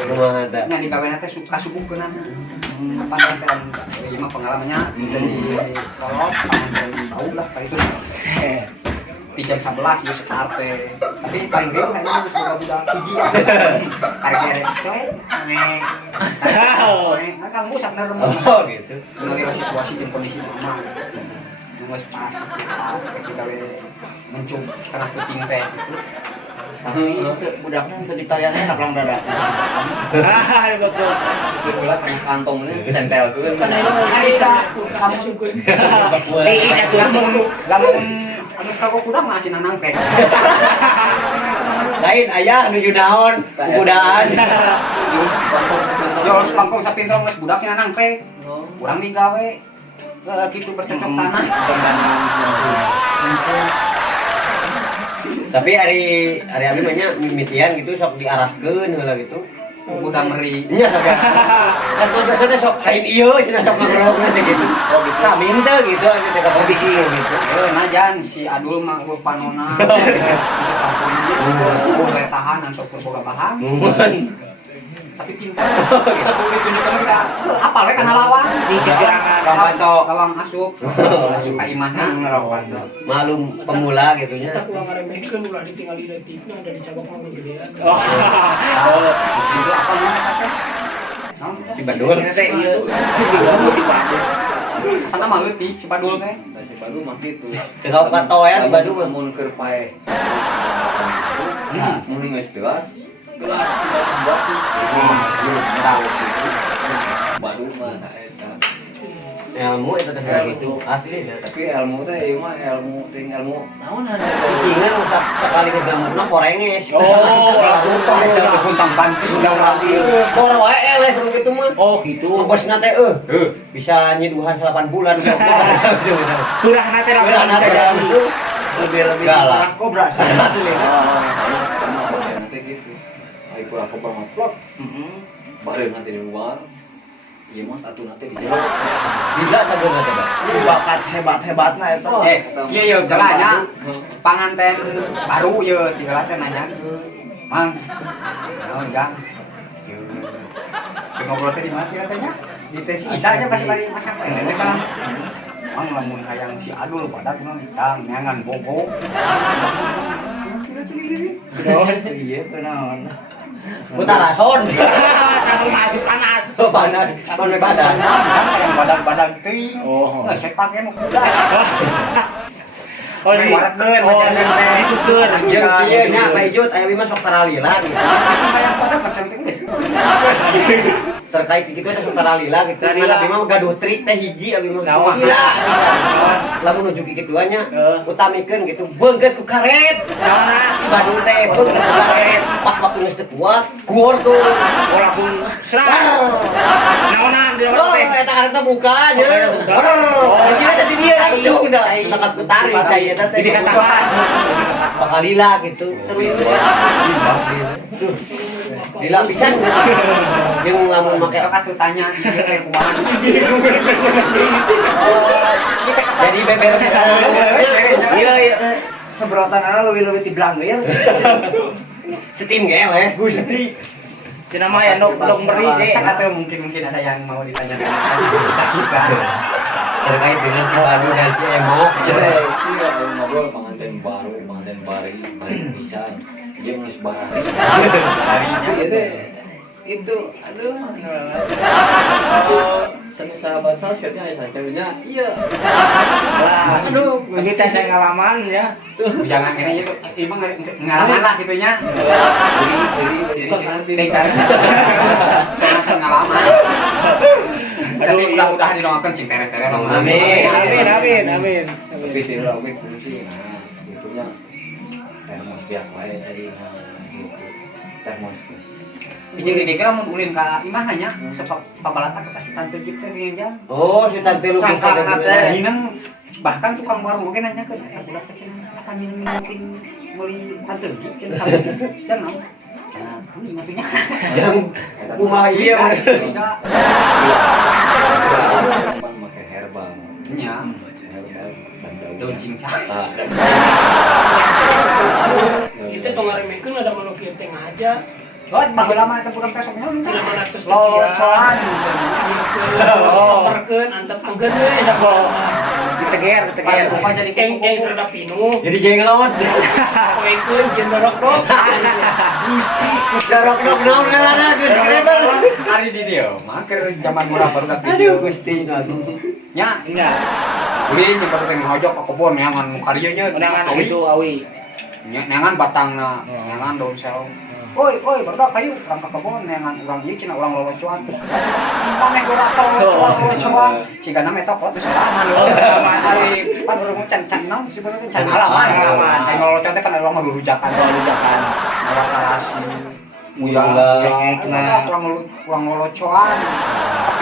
kumaha teh Nya digaweana teh suka subuhkeunana. Apa teh ieu mah pengalamannya dari kolot pamanten bau lah kali itu. Di jam 11 geus start teh. Tapi paling gede kan geus boga budak hiji. Karek coy, aneh. Kan busak na rumah. oh gitu Mengenai situasi dan kondisi mama nunggu pas ketika we mencung karena puting teh gitu Tapi budaknya untuk ditayangnya nak lang dada. Ah, betul. ulah tengah kantong ini centelkeun Karena itu bisa kamu syukur. lamun anu kago kuda mah asin nanang teh lain ayah nuju naon kudaan yo pangkong sapinrong geus budak nanang teh urang digawe gitu bercocok tanah tapi hari abi mah nya mimitian gitu sok diarahkeun heula gitu udah meri nya sok kan tuh biasanya sok lain ieu cenah sok ngagrok nanti gitu oh gitu samin teh gitu gitu ka kondisi gitu najan si Adul mah panona itu sampun tahanan sok boga bahan tapi pintar. Kita tuh ditunjukkan kita. Apa we kana lawang? Di Cikirangan. Lawang asup. Asup ka imahna. Malum pemula gitunya. Kita pulang ngaremehkeun ulah ditinggal di detikna dari cabang mah gedean. Oh. Itu apa namanya teh? Si Badul. Teh ieu si Badul. Sana mah leutik si Badul teh. Si Badu mah gitu. Tekau kato ya si Badul. Mun keur pae. Mun geus telas, telas batu. Badu mah eta. Ilmu itu teh kayak gitu asli ya. Tapi ilmu teh ieu mah ilmu ting ilmu naon ada. Cicingnya sekali kegamutna korenges. langsung Kuntang panting udah mati. Bola wae eleh gitu mah. Oh gitu. Bosna teh bisa nyiduhan 8 bulan. Kurang teh langsung bisa jadi. Lebih galak. Kobra sih. Nanti gitu. Ai kurang kobra mah plot. Bareun nanti di luar. Ieu mah atuh nanti di jero. Gila sabeuna teh, Pak. bakat hebat-hebatna eta. Iya iya galanya. Panganten baru ieu tinggal teh nanya. Mang. Naon jang? Ngobrol teh di mana katanya? Di teh si Isa nya pas bari masak teh kan. Mang lamun hayang si Adul badak mah jang neangan bogo. Iya kenaon. Putarason. Langsung maju panas. Panas, panas badan. Yang badak-badak teuing. Oh. Nggak sepak ge mah kuda. Oh, Main warekeun oh, macam teh. itu keun. Jeung kieu nya Baijut aya mah sok taralila gitu. Sih hayang badak macam teh geus. Terkait kitu teh sok taralila gitu. Karena abi mah gaduh trik teh hiji abi mah Naon? gila. Lamun nuju kituannya utamikeun gitu beungeut ku karet. Si Badung teh beungeut ku karet. Pas waktu geus teu kuat, guor tuh. Oh, langsung serang. Naonan di Oh, teh. eta kareta buka nya. Oh, jadi tadi dia itu udah dekat putari cai eta teh. Jadi katakan. Pakalila gitu. Terus Lila pisan. Jeung lamun make Sok atuh tanya ieu teh kumaha. jadi beber Iya iya. Sebrotan ana leuwih-leuwih ti blangir. setim geleh Gusti. Cenah mah ya nok beri sih. Sok atuh mungkin ada yang mau ditanya kita. Terkait dengan si Badung dan si Emok. Iya, ngobrol pengantin baru, pengantin bari pisan. Jeung geus barari. Itu aduh seneng sahabat saya akhirnya saya iya Lah, aduh, kita pengalaman ya. Jangan kene ieu emang ngalaman lah gitunya. seri Tinggal. Soalnya pengalaman. Jadi mudah-mudahan dinoakeun cing tere-tere lah. Amin. tapi sih lah oke sih nah gitunya termos biak wae tadi nah gitu termos Bijeng di kira mun ulin ka imah hanya sepak pabalata ka kasih tante Jip teh ngeunjang. Oh, si tante lu bisa Cangkang teh teh. hineng bahkan tukang warung oge nanyakeun aya budak teh cenah asa minutin meuli tante Jip cenah tante Jip cenah. Nah, ini maksudnya. Yang kumaha ieu. pakai herbal Nya, herbal dan daun cincang. Itu tuh ngaremehkeun ada manu kieu teh aja. Oh, baheula mah eta budak teh sok nyaho. Tidak mana terus Lolocoan. Oh, perkeun antep anggeun we sako. Diteger. Apa jadi Keng serada pinu. Jadi jenglot. Poekeun jeung dorok-dorok. Darok-dok naon ngaranna geus krebel. Ari di dia, mah keur zaman murah baru dak Aduh Gusti. nya. Enggak. Ulin jeung baru teh ngajak ka kebon neangan nu karya nya. Undangan itu awi. Neangan batangna, neangan daun sel. Oi, barudak kayu urang ka kebon neangan urang ieu cenah urang lolocoan. Mane gora lolocoan. Cigana metok lot geus aman lho. Ari pan urang can naon sebenarnya can alaman. Can lolocoan teh kan urang mah rujakan. Awak karasi. Urang lolocoan.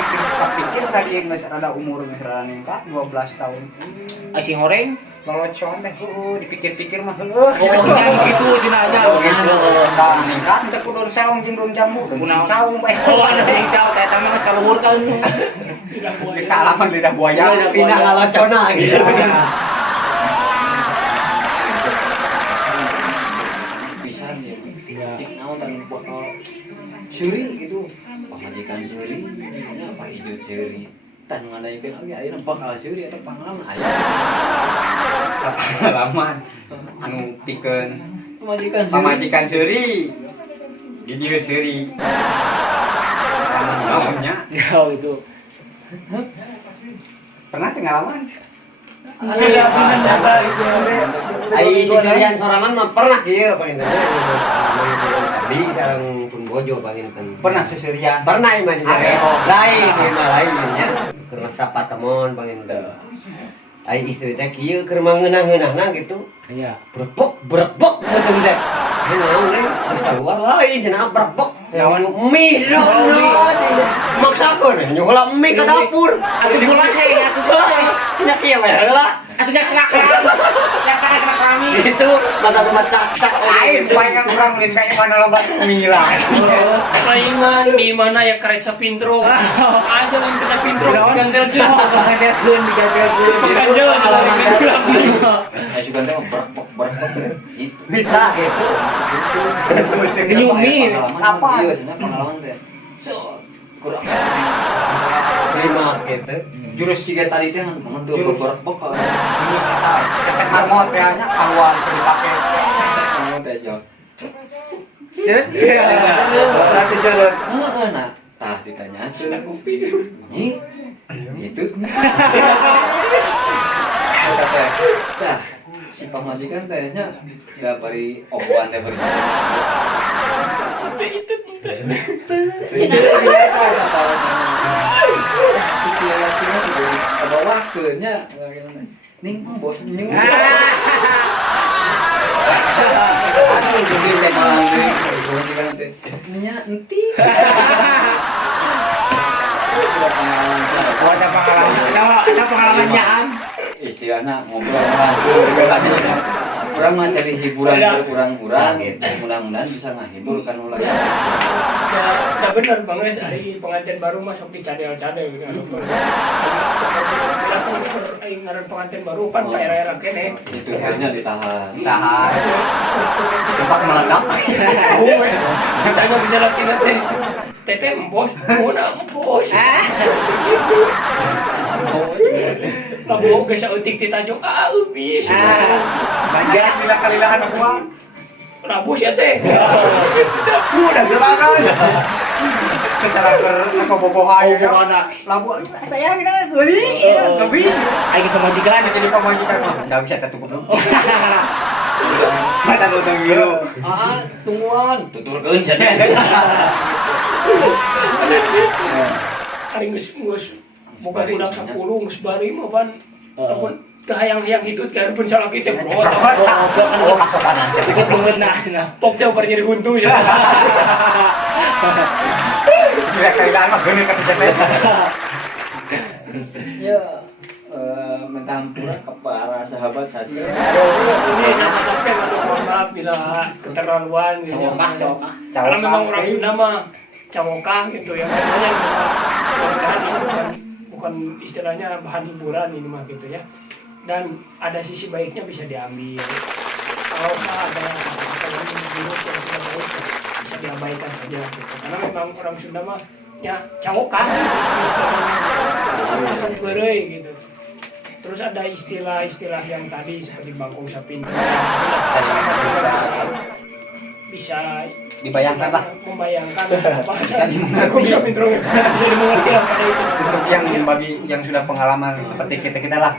Kepikir tadi geus rada umur geus rada ningkat 12 tahun. Asing horeng. Lolocoan teh dipikir-pikir mah heueuh. Pokoknya gitu sinanya. Tah ningkat teh kudu selong jeung daun jambu. Caung bae. Oh, ada yang jauh kayak tamu mas kalau kan. Geus kaalaman lidah buaya. Pindah ngalocona gitu. pisan ya cik naon dan botol suri gitu seuri. Tan ngadaikeun lagi ayeuna bakal seuri eta pangalaman aya. Pengalaman anu pikeun Pamajikan seuri. pamajikan seuri. Di dieu seuri. Naonnya? Ya itu. Pernah pengalaman? Iya, benar data itu. Ai sisirian sorangan mah pernah kieu panginten. Di sareng pun bojo panginten. Pernah seserian. Pernah ieu mah lain ieu mah lain nya. Keur sapa temon panginten. Ai istri teh kieu keur mangeunah-ngeunahna gitu. Iya. Berbek gitu teh. Naon nih? Geus keluar lain cenah berbek. Naon mie maksakeun nyola mie ke dapur. Atuh dimulai atuh Nya kieu mah heula. atuh nya serahkan. Ya kana kami. Itu mata rumah cak-cak Lain palingan urang lain kayak mana loba mila. Palingan di mana ya karek sapintro. Aja lain ke sapintro. Gandelkeun. Gandelkeun digagalkeun. Gandelkeun alaman. Saya juga teh berbek itu. Bisa gitu. Nyumi. Apa? Iya, cenah pengalaman teh. So, kurang. Lima gitu. Jurus tiga tadi teh kan temen tuh berbek ka. Ini saya ceket marmot ya nya kaluan teu dipake. Kamu teh jawab. Ora cecereut. Heeh, nah. Tah ditanya cenah kopi. Nyi. Gitu. Tah, si pamajikan tehnya da bari oboan teh bari. Bawakeunnya ning bos nyung. Aduh, jadi teh malam deui. Pamajikan teh. Nya enti. Ada pengalamannya an. Istilahnya ngobrol orang mah cari hiburan kurang-kurang mudah-mudahan bisa ngahibur kan ulah ya. Ya bener Bang Wes, hari pengantin baru mah sok dicadel-cadel gitu. Aing ngaran pengantin baru kan ka era-era kene. Itu hanya ditahan. Tahan. Cepat meledak. Tanya bisa laki nanti. Teteh empos, muna empos. Gitu. Labu geus eutik ti Tanjung, eubis. Banjas bila kalilahan aku. Labu sia teh. Udah jelakan. Secara boboha ya. Labu saya kita beli. Enggak bisa. Aing sama majikan Jadi pamajikan mah enggak bisa tertutup dulu. Mata tutang biru. Tungguan, tuturkeun cenah. Aing geus boga budak 10 geus bari mah ban. Sampun kahayang-hayang hitut ke pun salaki teh bro. Oh, kasokanan. Ikut banget nah. Pok teh bar nyeri huntu ya. Bila kalilahan mah geuning ka sepet. Ya minta ampura kepada sahabat sastra. Ini sama sampai mohon maaf bila keterlaluan gitu. Cawokah. Karena memang orang Sunda mah cawokah gitu ya. Makanya mudah-mudahan ini bukan istilahnya bahan hiburan ini mah gitu ya. Dan ada sisi baiknya bisa diambil. Kalau ada kata-kata yang buruk yang tidak baik bisa diabaikan saja gitu. Karena memang orang Sunda mah ya cawokah gitu. Gitu. Terus ada istilah-istilah yang tadi seperti bangkong sapin bisa Dibayangkan lah. membayangkan apa bangkong sapin jadi mengerti apa itu Untuk yang bagi yang sudah pengalaman seperti kita lah.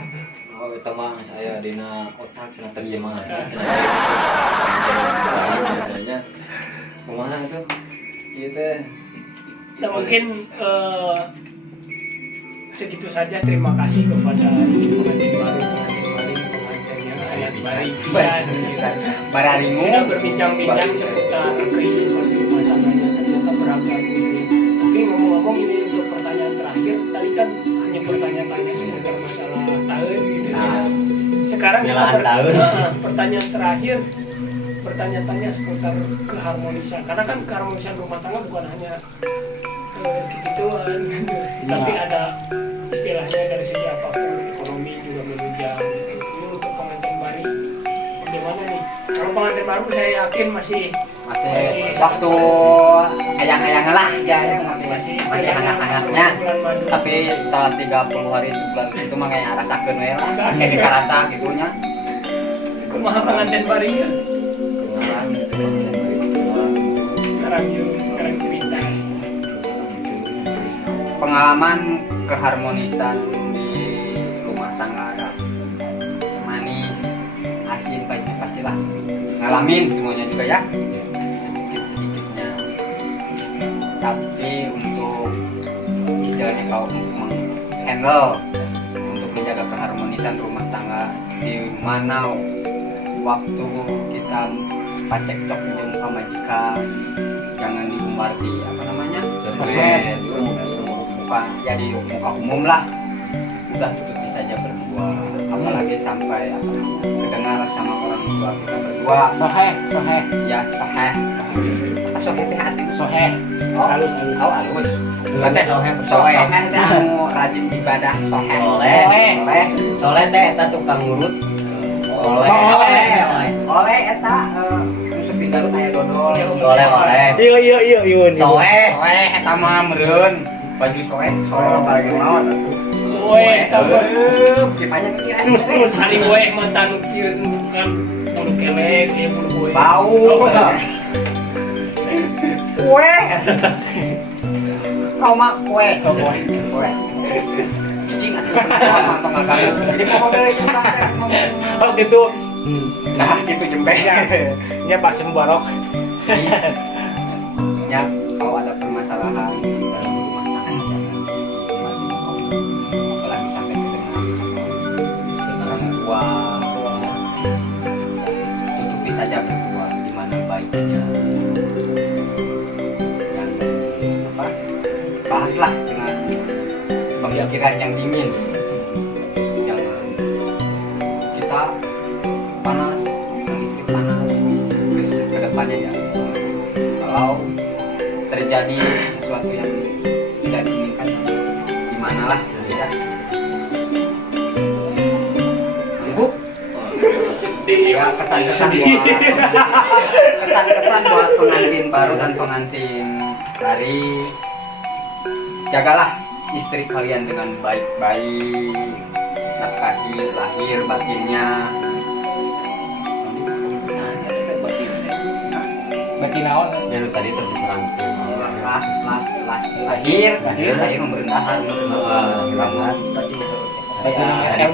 Oh, itu mah saya dina otak cenah terjemahan. Katanya kemana itu? Ieu teh. nah mungkin segitu saja. Terima kasih kepada pengantin baru pengantin yang hayat baik bisa Bararingu. kita berbincang-bincang seputar kehidupan rumah tangganya ternyata beragam gitu ya. Oke, ngomong-ngomong ini untuk pertanyaan terakhir, tadi kan hanya pertanyaan-tanya seputar masalah tahun gitu ya. Sekarang kita Belahan tahun. pertanyaan terakhir, bertanya-tanya seputar keharmonisan. Karena kan keharmonisan rumah tangga bukan hanya gituan gitu. Tapi ada istilahnya dari segi apapun, ekonomi juga menunjang. Ini untuk pengantin baru bagaimana nih? Kalau pengantin baru saya yakin masih Masih waktu ayang-ayang lah ya. masih masih istilahnya hangat-hangatnya. bulan madu. Tapi setelah 30 hari sebulan itu mah kayak rasakeun we lah. Kayak dikarasa gitu nya. Kumaha pengantin barinya sekarang cerita Pengalaman keharmonisan di rumah tangga manis, asin, pahitnya pastilah ngalamin semuanya juga ya, sedikit-sedikitnya. Tapi untuk istilahnya kalau menghandle untuk menjaga keharmonisan rumah tangga di mana waktu kita pacekcok jeung pamajikan jangan diumbar di apa namanya bukan ya di muka umum lah, udah tutupi saja berdua, apalagi sampai apa namanya kedengar sama orang tua kita berdua Soheh ya saheh soheh teh hati soheh halus halus teh soheh teh anu rajin ibadah soheh Soleh. Soleh teh eta tukang ngurut. oleh eta musik di Garut aya dodol Oleh. iya Soleh. soeh eta mah meureun baju soeh apalagi naon weh kipanya terus hari weh mantan kieu kan bulu kelek ya bulu weh bau kue kau mah kue cicing atuh mantong agak jadi mau deui oh gitu nah gitu jempenya nya Pak Sembarok ya kalau ada permasalahan dalam rumah tangga apalagi sampai kedengaran sama orang tua tutupi saja berdua di mana baiknya dan apa bahaslah dengan pemikiran yang dingin, jangan kita panas yang istri panas ke depannya ya kalau terjadi sesuatu yang tidak diinginkan gimana lah gitu ya. Ibu ya kesan-kesan buat pengantin baru dan pengantin baru, jagalah istri kalian dengan baik-baik, nafkahi lahir batinnya. berarti naon Ya lu tadi terserang. Lahir memerintahkan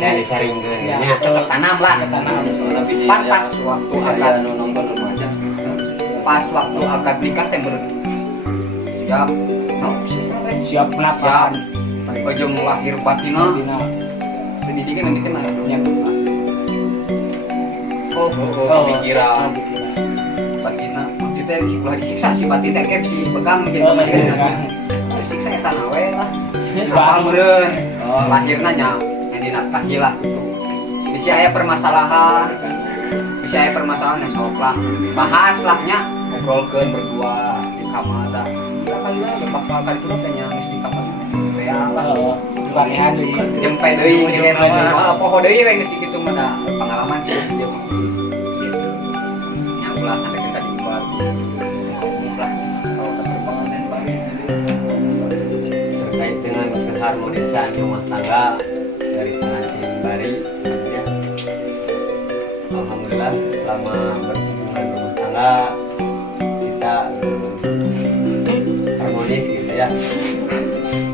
Dari sharing-nya. cocok tanam lah, pan pas waktu akad nonton remaja pas waktu akad nikah teh siap siap kenapa siap ujung lahir batina pendidikan nanti kan ada pemikiran batina maksudnya sekolah disiksa si batin teh kep si pegang menjadi disiksa eta nawe lah apa meureun lahirna nya yang dinafkahi lah gitu. Bisa aya permasalahan yang sok lah bahas lah nya ngobrolkeun berdua di kamar dah kita kali lah bakal kali itu teh nya geus di kamar real lah latihan deui jempe deui poho deui we geus dikitu mah da pengalaman kitu dia mah gitu nya ulah sampai kita dibuat lah kalau ada permasalahan baru Terkait dengan keharmonisan rumah tangga dari pengantin bari ya. Alhamdulillah selama berhubungan rumah tangga kita harmonis gitu ya.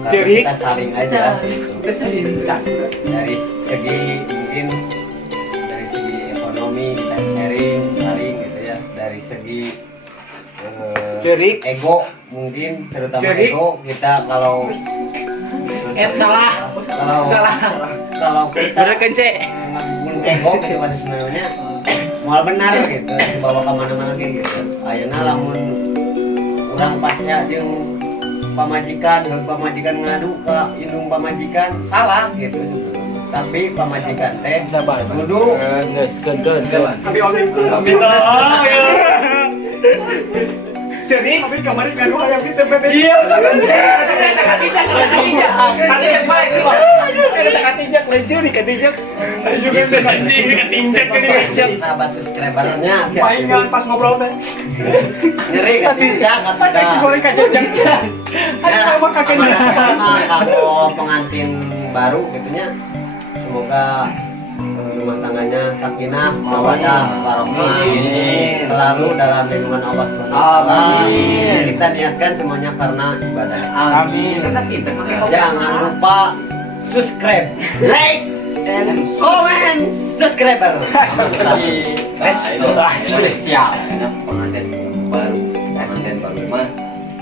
Karena Cerik. kita saling aja dari segi mungkin dari segi ekonomi kita sharing saling gitu ya, dari segi Cerik. ego mungkin terutama Cerik. ego kita kalau salah kalau kita bener kence ngabulung ego gitu kan sebenarnya mual benar gitu dibawa kemana-mana kayak gitu ayeuna lamun urang pasnya jeung pamajikan ngadu ke indung pamajikan salah gitu tapi pamajikan teh kudu geus keun jadi tapi kemarin ngadu aya kita bebe iya kan lucu nih ketinjak. Juga sedih ketinjak ketinjak. Sahabat subscribernya Mainan pas ngobrol teh. ngeri ketinjak Pas si goreng kacojak. Aduh mah kakeknya. Kalau pengantin baru gitunya semoga rumah tangganya sakinah mawaddah warahmah selalu dalam lindungan Allah SWT. Kita niatkan semuanya karena ibadah. Amin. Jangan lupa subscribe, like, and comment subscriber. Spesial. Pengantin baru mah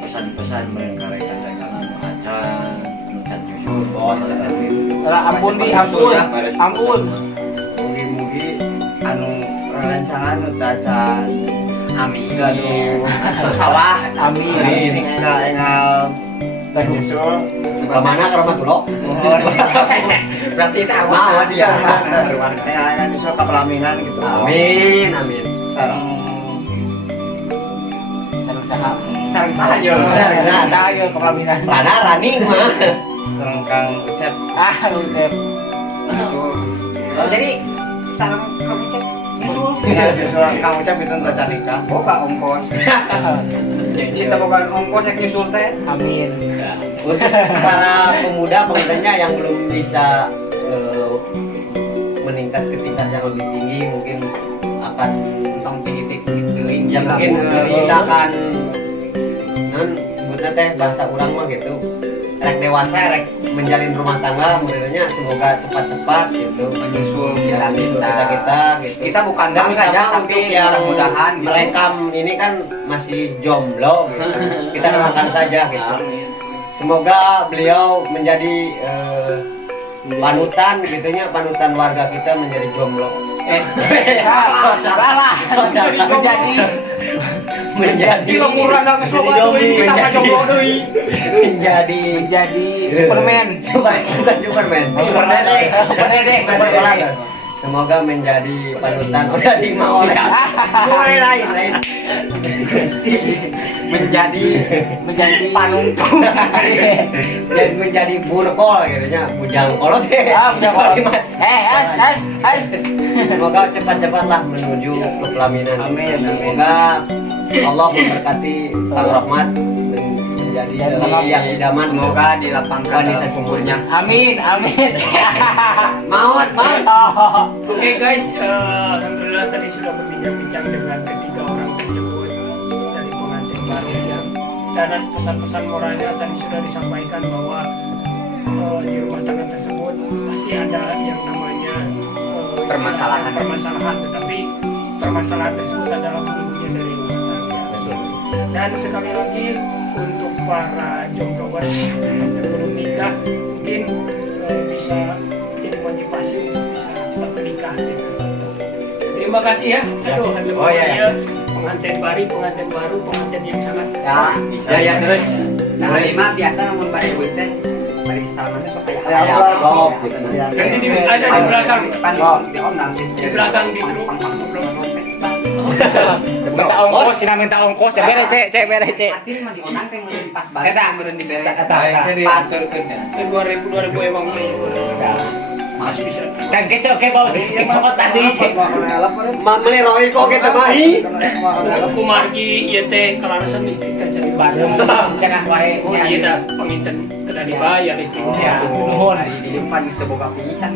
pesan-pesan mereka rekan-rekan acan, nucan nyusul, Ampun di ampun. Ampun. Mugi-mugi anu rancangan nu tacan amin salah Amin. sing engal dan nyusul Kemana ke rumah Tulok? berarti itu Mau dia. engal nyusul ke pelaminan gitu Amin, amin. sareng Sareng sahaja. Sareng Sahaja kepelaminan. Lana Rani mah. sareng Kang Ucep Usep. nyusul Jadi sarang kamu cek nyusul. nyusul Kang Ucep itu tacan nikah Boga ongkos. Cita boga ongkos yang nyusul teh. Amin. Untuk para pemuda-pemudanya yang belum bisa meningkat ke tingkat yang lebih tinggi mungkin akan Tong tinggi-tinggi teuing. ya mungkin kita akan sebutnya teh bahasa urang mah gitu rek dewasa rek menjalin rumah tangga muridnya semoga cepat-cepat gitu Menyusul ya kita. kita gitu Kita bukan Kami bangga aja sama tapi untuk yang mudah-mudahan gitu. merekam ini kan masih jomblo gitu. Kita doakan saja gitu. Semoga beliau menjadi panutan gitunya, panutan warga kita menjadi jomblo. Salah. Menjadi Gila kurang dah kesobat teuing kita mah jomblo deui. menjadi Superman. bukan Superman. Super Dedek. Superman. Semoga menjadi panutan udah di mau mulai lain. Menjadi Panungtung. Dan menjadi burkol gitu nya, bujang kolot deh. Bujang kolot. As. Semoga cepat-cepatlah menuju ke pelaminan. Amin. Semoga Allah memberkati Kang Rahmat menjadi lelaki yang idaman. semoga dilapangkan Wanita dalam umurnya. Amin. Maut. Oke guys, alhamdulillah tadi sudah berbincang-bincang dengan ketiga orang tersebut dari pengantin baru ya. Dan pesan-pesan moralnya tadi sudah disampaikan bahwa di rumah tangga tersebut pasti ada yang namanya permasalahan, tetapi permasalahan tersebut adalah hubungannya dari rumah tangga. Dan sekali lagi untuk para jombloers yang belum nikah mungkin bisa jadi motivasi untuk bisa cepat menikah. Gitu. Terima kasih ya. Aduh, pengantin baru, pengantin yang sangat Ya terus. Nah, lima biasa namun bari duit teh bari sesalaman teh sok kayak Ya, blok gitu. Nanti ada di belakang, di om nanti di belakang di grup. Minta ongkos ya bere cek artis mah di onang teh meureun pas balik meureun dibere Pas surganya. 2000 emang masih bisa. Kang kecok tadi cek. Mameli roi kok kita mahi. Aku margi ieu teh kalarasan listrik kan jadi bareng. Cenah wae. Oh iya dah penginten kada dibayar listriknya. Nuhun. di depan geus teu boga pisan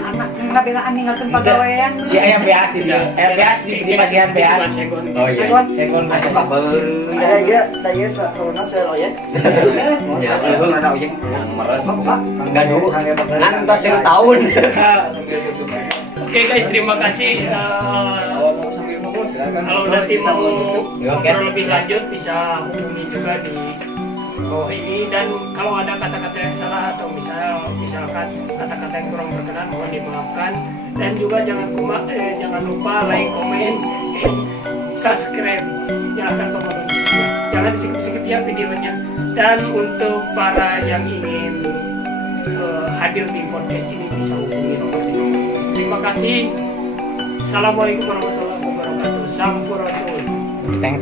anak ngabelaan ninggalkeun pagawean Ya yang beas ini. Beas di pasihan beas. Oh iya. Segon aja babeureuy da ieu saurona seloyek Ya, luhur ada ujung Yang meres. enggak dulu. Kan tos 2 tahun. Oke guys, terima kasih. Kalau nanti mau ngobrol lebih lanjut bisa hubungi juga di bawah ini, dan kalau ada kata-kata yang salah atau misalkan kata-kata yang kurang berkenan mohon dimaafkan, dan juga jangan lupa like, komen, subscribe, nyalakan tombol loncengnya, jangan disikip-sikip ya videonya. Dan untuk para yang ingin hadir di podcast ini bisa hubungi nomor ini. Terima kasih. Assalamualaikum warahmatullahi wabarakatuh. Sampurasun. Teng.